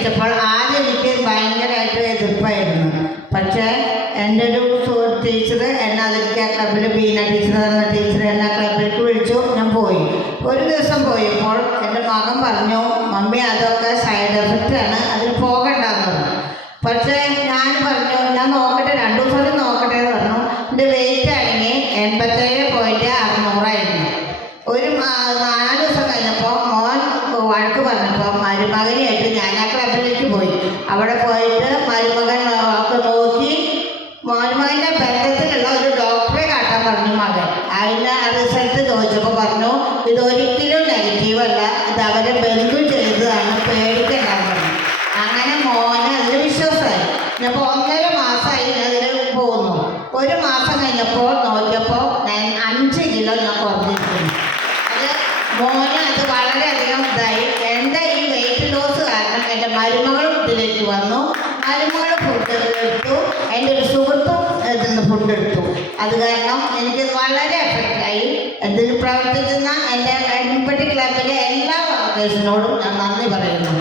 ക്ഷണിച്ചപ്പോൾ ആദ്യം എനിക്ക് ഭയങ്കരമായിട്ട് എതിർപ്പായിരുന്നു. പക്ഷേ എൻ്റെ ഒരു ടീച്ചർ എന്നെ അതിലേക്ക് ആ ക്ലബിൽ ബീന ടീച്ചർ എന്ന ടീച്ചർ എന്നെ ക്ലബിലേക്ക് വിളിച്ചു. ഞാൻ പോയി. ഒരു ദിവസം പോയപ്പോൾ എൻ്റെ മകൻ പറഞ്ഞു, മമ്മി അതൊക്കെ സൈഡ് എഫക്റ്റാണ്, അതിന് പോകണ്ടെന്ന് പറഞ്ഞു. പക്ഷേ ഞാൻ പറഞ്ഞു, ഞാൻ നോക്കട്ടെ, 2 ദിവസം നോക്കട്ടെ എന്ന് പറഞ്ഞു. എൻ്റെ വെയിറ്റ് ആണെങ്കിൽ 87.600 ഒരു 4 ദിവസം കഴിഞ്ഞപ്പോൾ മോൻ വഴക്ക് പറഞ്ഞപ്പോൾ മരുമകനായിട്ട് ഞാൻ ആ ക്ലബിലേക്ക് പോയി. അവിടെ പോയിട്ട് മരുമകൻ നോക്കി മരുമകൻ്റെ ബന്ധത്തിലുള്ള ഒരു ഡോക്ടറെ കാട്ടാൻ പറഞ്ഞു മകൻ. അതിന് റിസൾട്ട് ചോദിച്ചപ്പോൾ പറഞ്ഞു, ഇതൊരിക്കലും നെഗറ്റീവല്ല, ഇത് അവരെ ബന്ധു ചെയ്തതാണ്, പേടിക്കണ്ടെന്ന് പറഞ്ഞു. അങ്ങനെ മോനെ അതിൽ വിശ്വാസമായി. അപ്പോൾ 1.5 മാസമായി അതിൽ പോകുന്നു. 1 മാസം കഴിഞ്ഞപ്പോൾ നോക്കിയപ്പോൾ ഞാൻ 5 കിലോ ഞാൻ കുറഞ്ഞിരിക്കുന്നു. മോന് അത് വളരെയധികം ഇതായി. എൻ്റെ ഈ വെയിറ്റ് ലോസ് കാരണം എൻ്റെ മരുമകളും ഇതിലേക്ക് വന്നു. മരുമകൾ ഫുഡ് എടുത്തു, എൻ്റെ ഒരു സുഹൃത്തും ഇതിന് ഫുഡ് എടുത്തു. അത് കാരണം എനിക്കത് വളരെ എഫക്റ്റായി. ഇതിൽ പ്രവർത്തിക്കുന്ന എൻ്റെ കരിമ്പട്ടി ക്ലബിലെ എല്ലാ വർക്കേഴ്സിനോടും ഞാൻ നന്ദി പറയുന്നു.